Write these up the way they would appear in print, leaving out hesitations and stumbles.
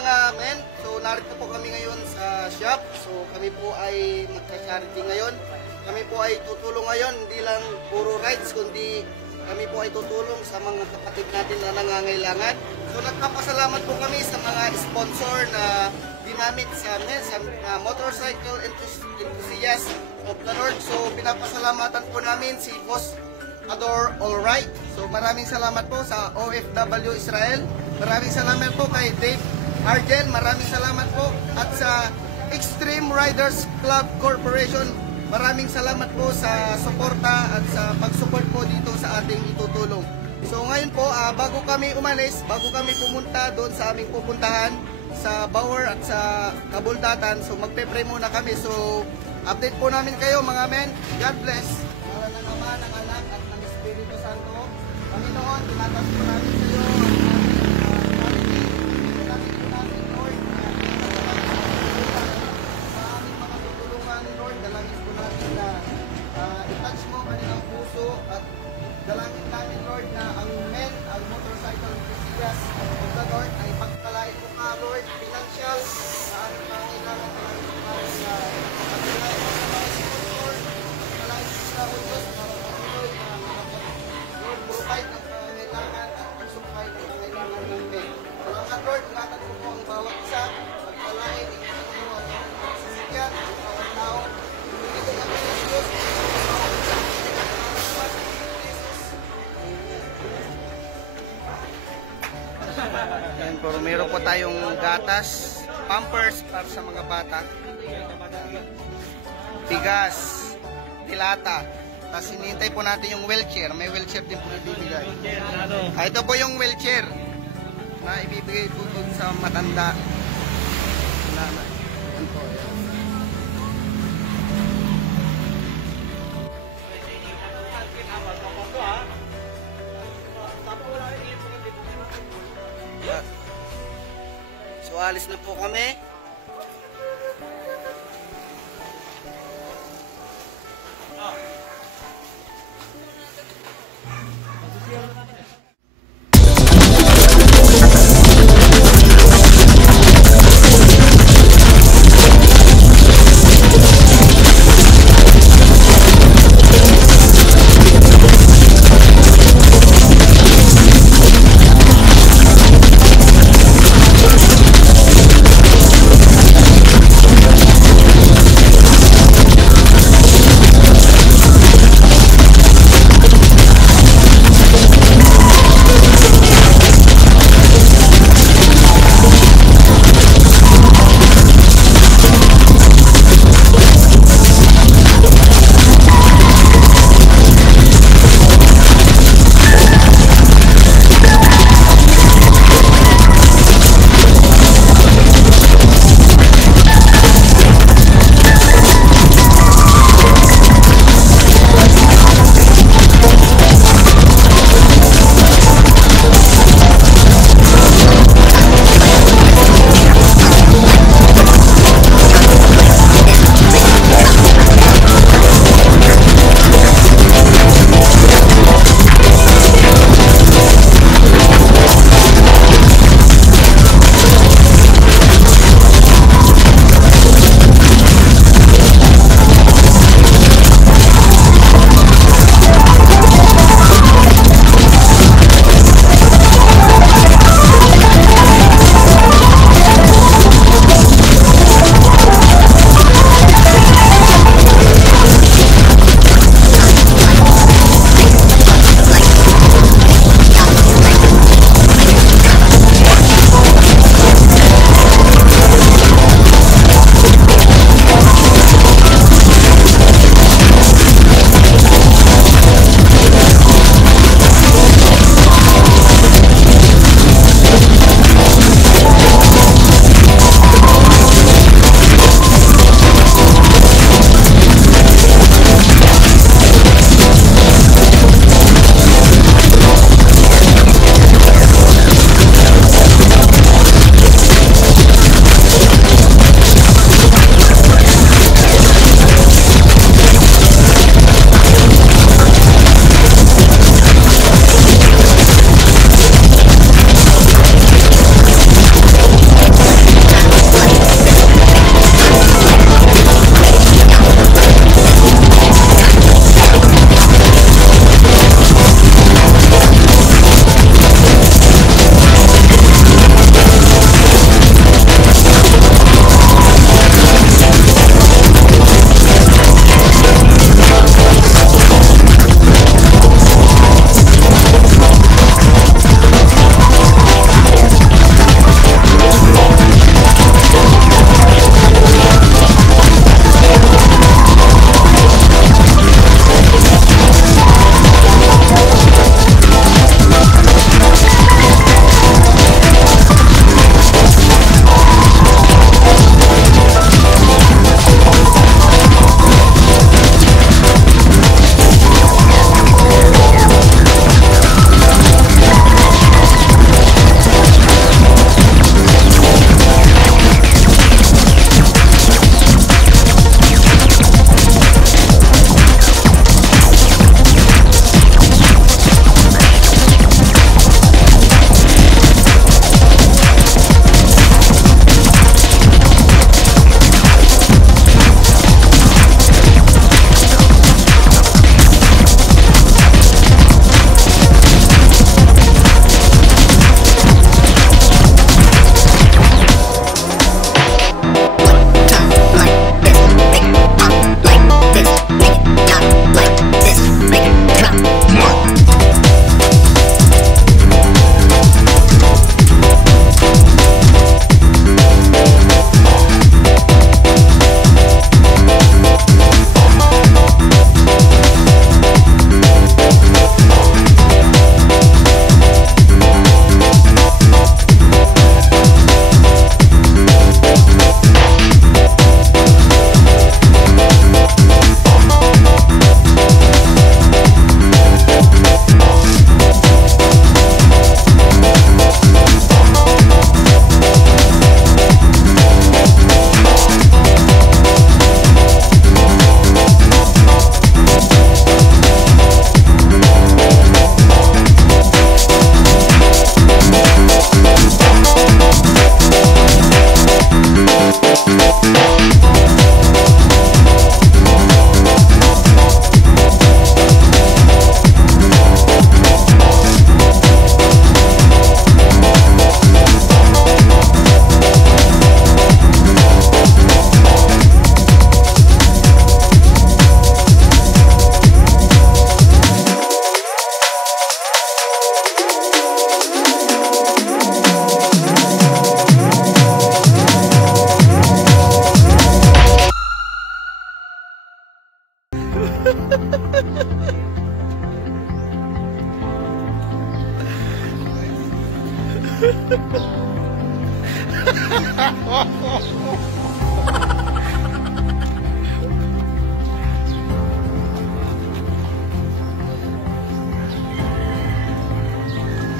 mga men, so narito po kami ngayon sa shop. So kami po ay magka-charity ngayon. Kami po ay tutulong ngayon, hindi lang puro rides, kundi kami po ay tutulong sa mga kapatid natin na nangangailangan. So nagpapasalamat po kami sa mga sponsor na ginamit sa amin, sa motorcycle enthusiast of the Lord. So pinapasalamatan po namin si Boss Ador Alright. So maraming salamat po sa OFW Israel. Maraming salamat po kay Dave Argel. Maraming salamat po. At sa Extreme Riders Club Corporation, maraming salamat po sa suporta at sa pag-support po dito sa ating itutulong. So ngayon po, bago kami umalis, bago kami pumunta doon sa aming pupuntahan sa Bauer at sa Kabuldatan, so magpe-pray muna kami. So update po namin kayo mga men. God bless. Para na naman ang anak at ng Espiritu Santo. Panginoon, tinatas po namin sa iyo ang Lord, sa aming mga tutulungan, Lord, dalangin po natin na i-touch mo kanilang puso at dalangin namin, Lord, na ang men, ang motorcycle enthusiast of the Lord ay pagkalain mo ka, Lord, financial, na anong kailangan talaga po namin na pagkalain mo sa mga sponsor, pagkalain mo sa Diyos, para patuloy na Lord, provide ng kailangan at pag-supply ng kailangan ng men. Salamat, Lord, ingatan mo po ang bawat isa, pagkalain, ingatan mo ang mga sasakyan, ang bawat tao, ibigay kami ng Diyos, Ayan po, meron po tayong gatas, pampers para sa mga bata, bigas, dilata. Tapos hinihintay po natin yung wheelchair. May wheelchair din po na ibibigay. Ito po yung wheelchair na ibibigay po dun sa matanda. Ayan po. So alis na po kami.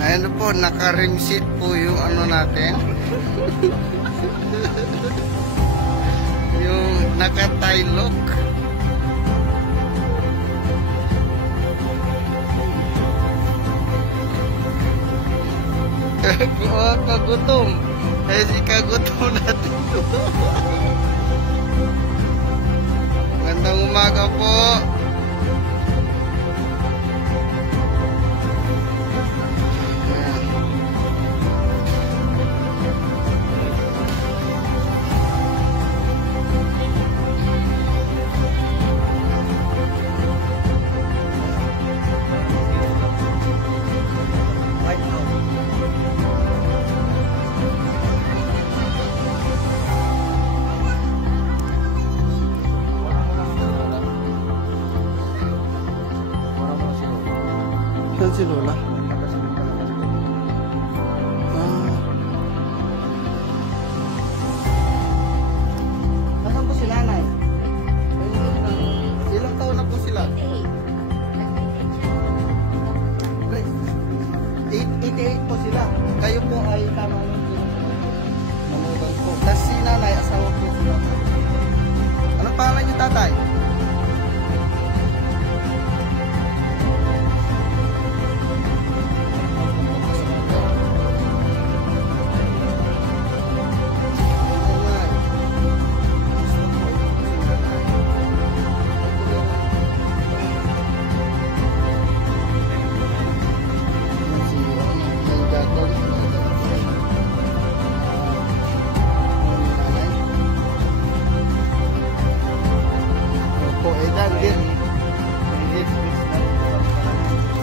Ayan po, naka-rim seat po yung ano natin. Yung naka-tie lock. Kagutom. Eh si kagutom natin. Magandang umaga po. Saan si Lola? Nasaan po si nanay? Ilang taon na po sila? 88 po sila. Kayo po ay tamang manugang po. Tapos si nanay, asawa po sila. Anong pangalan niyo, tatay?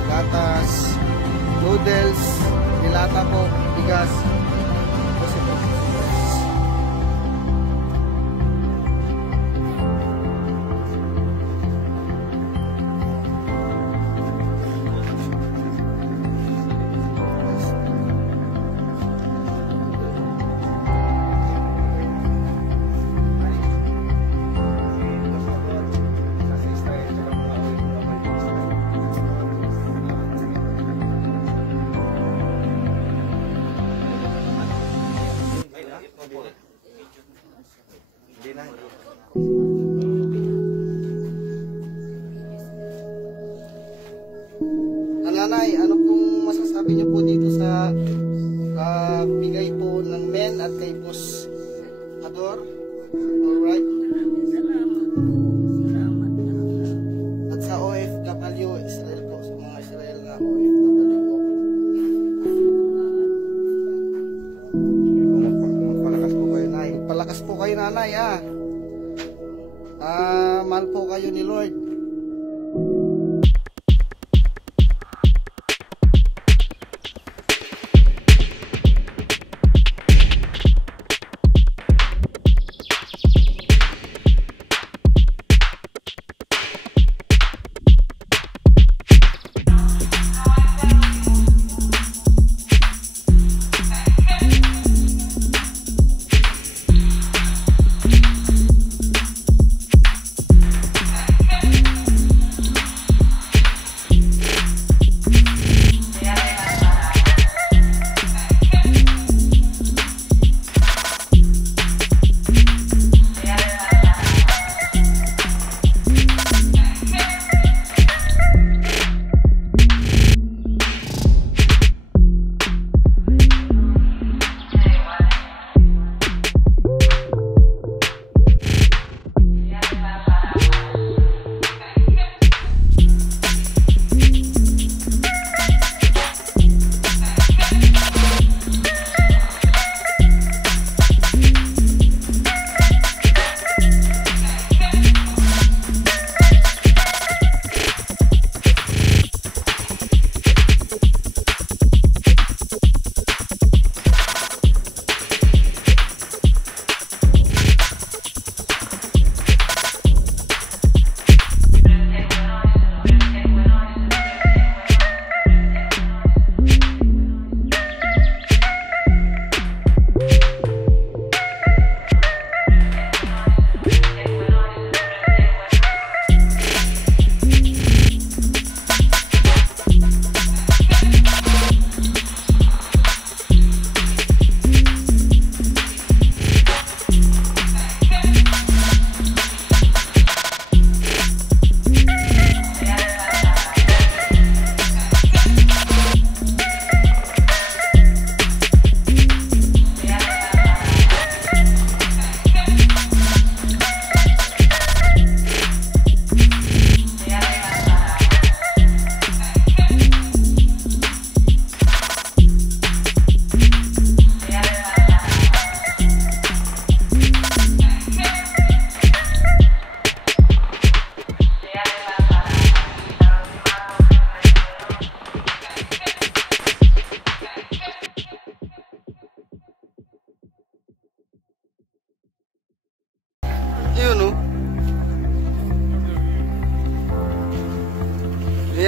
Gatas, noodles, dilata po, bigas. Nanay, ano pong masasabi niyo po dito sa bigay po ng men at kay Boss Ador? Alright. At sa OFW Israel po, sa mga Israel na OFW po. Magpalakas po kayo, Nay. Magpalakas po kayo, Nanay, ha. Mahal po kayo ni Lord.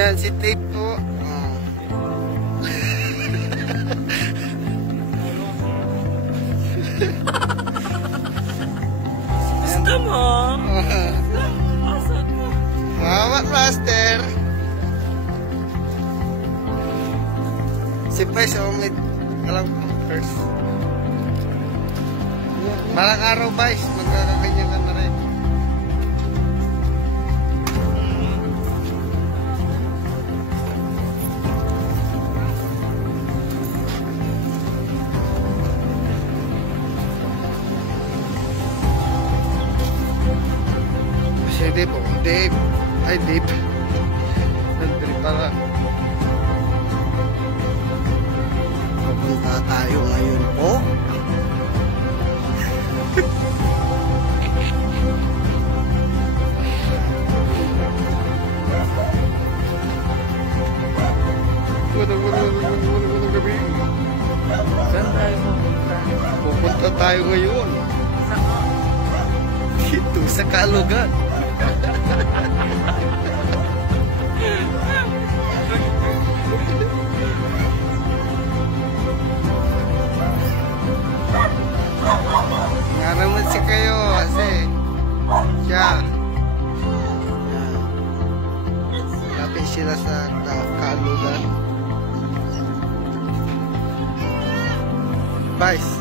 Ayan, si Tape po. Gusto mo? Asan mo? Salamat, Master. Si Vice, may alam ko first. Malang araw, Vice, magkakaganyan ka na rin. Si Dave, Dave. Ay, Dave. Nandri pala. Pupunta tayo ngayon po. Magandang gabi. Saan tayo pupunta? Pupunta tayo ngayon. Dito sa Kalugan. Nga naman si kayo kasi siya. Lapit sila sa Kalugan. Vice.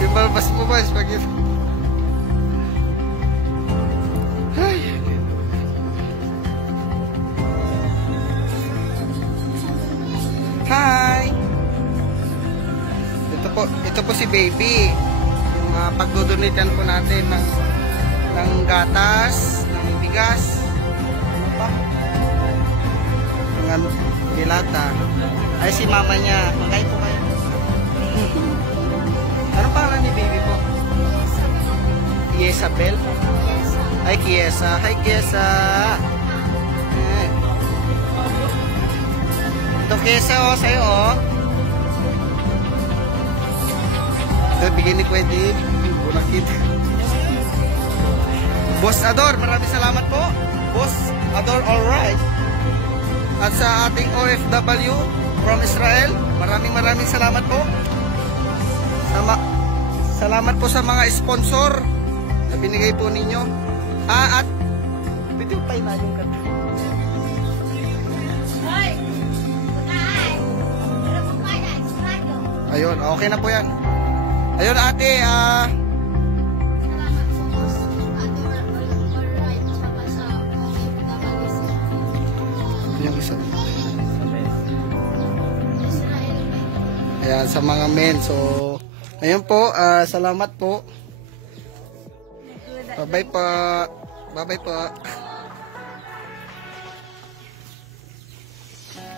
Ibalbas mo, Vice, pag ito. Ay. Hi! Ito po si Baby. Yung pagdodonitan po natin ng gatas, ng bigas. Ano pa? Ng dilata. Ay, si mama niya. Magkay po kayo. Anong pangalan ni Baby po? Isabel? Ay, Kiesa. Hi, Kiesa. Ito, Kiesa, oh, sa'yo, oh. Ito, bigyan ni Kuya Dave. Bulakit. Boss Ador, maraming salamat po. Boss Ador, alright. At sa ating OFW from Israel, maraming salamat po. Salamat po sa mga sponsor na binigay po ninyo. At video pa na yung kanta. Ayun, okay na po yan. Ayun, ate, yung isa. Ayan, sa mga men. So, ayun po, salamat po. Bye-bye po. Bye-bye po.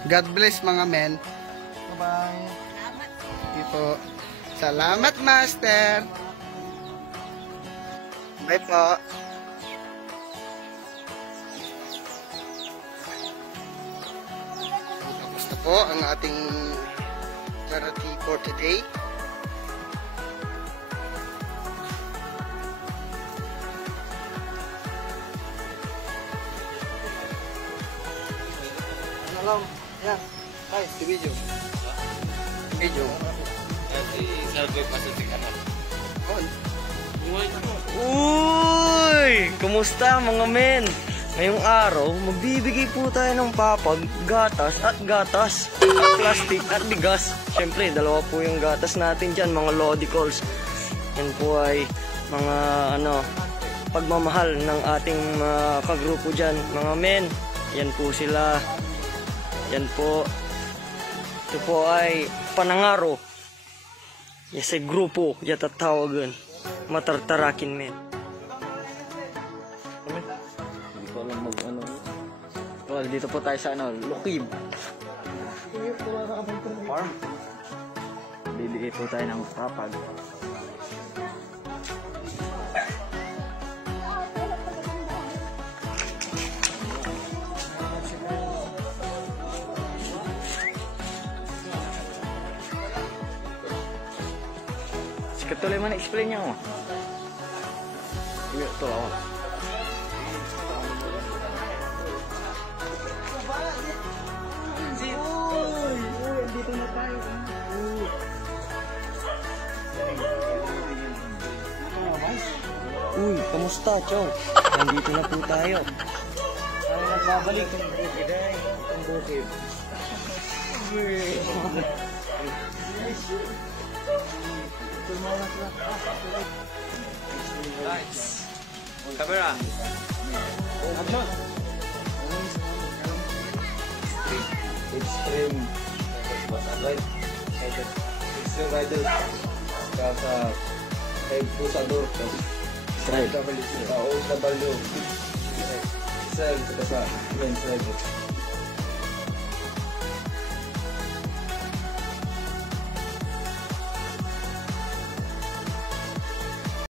God bless mga men. Bye-bye. Salamat po. Salamat, Master. Bye po. Tapos na po ang ating charity for today. Alam, yan. Ay, si video. Video. Si Salve Pasig anak. On. Uy! Kumusta mga men? Ngayong araw, magbibigay po tayo ng papag, gatas at plastic at bigas. Siyempre, dalawa po yung gatas natin dyan, mga Lodicals. Yan po ay mga pagmamahal ng ating kagrupo dyan, mga men. Yan po sila. Yan po. Ito po ay panangaro. Yes, ay grupo. Yata tawagan. Matartarakin men. Hindi ko alam Well, dito po tayo sa Lukib. Farm. Bibigay po tayo ng papag. Katuloy man explain niya mo. Ito ako. kamusta, Chong? Nandito na po tayo. Tayo nagbabalik. Ang bukid. Lights. Camera. Action. Extreme right? Extreme rider kasa kay pusador Strike. OFW sir sa men's rider